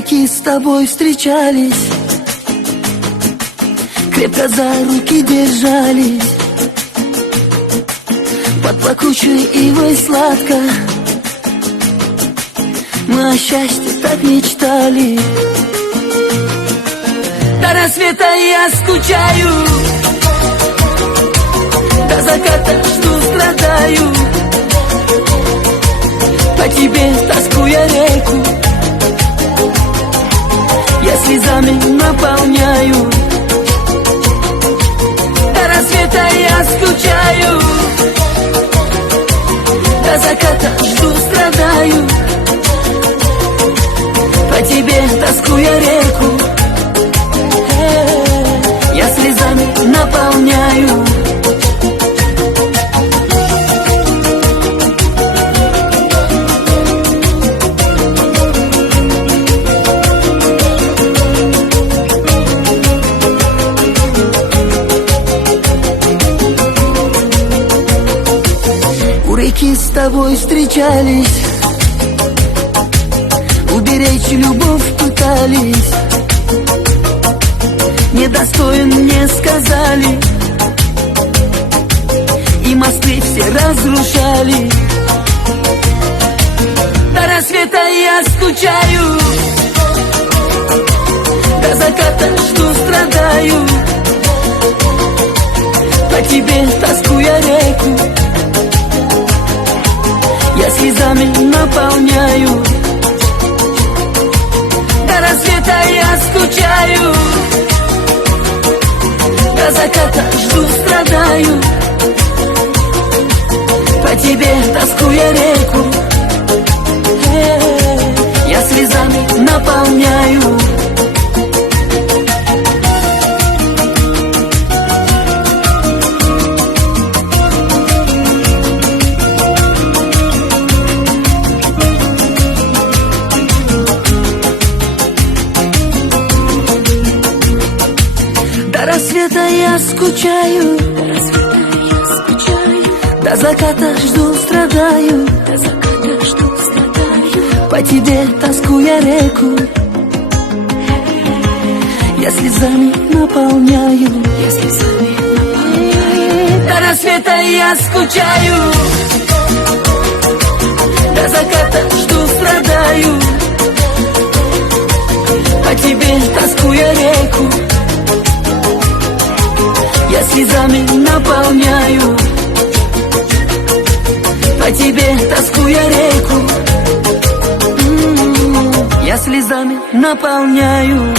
реки с тобой встречались, крепко за руки держались, под плакучей ивой сладко мы о счастье так мечтали. До рассвета я скучаю, до заката жду, страдаю, по тебе тоскуя реку я слезами наполняю. До рассвета я скучаю, до заката жду, страдаю, по тебе тоскуя реку я слезами наполняю. У реки с тобой встречались, уберечь любовь пытались, недостоин мне сказали, и мосты все разрушали. До рассвета я скучаю, до заката жду, страдаю, по тебе тоскуя реку я слезами наполняю. До рассвета я скучаю, до заката жду, страдаю, по тебе тоскуя реку я слезами наполняю. До рассвета я скучаю, до заката жду, страдаю, по тебе тоскуя реку я слезами наполняю. До рассвета я скучаю, до заката жду, страдаю, по тебе тоскуя реку я слезами наполняю. По тебе тоскуя реку я слезами наполняю.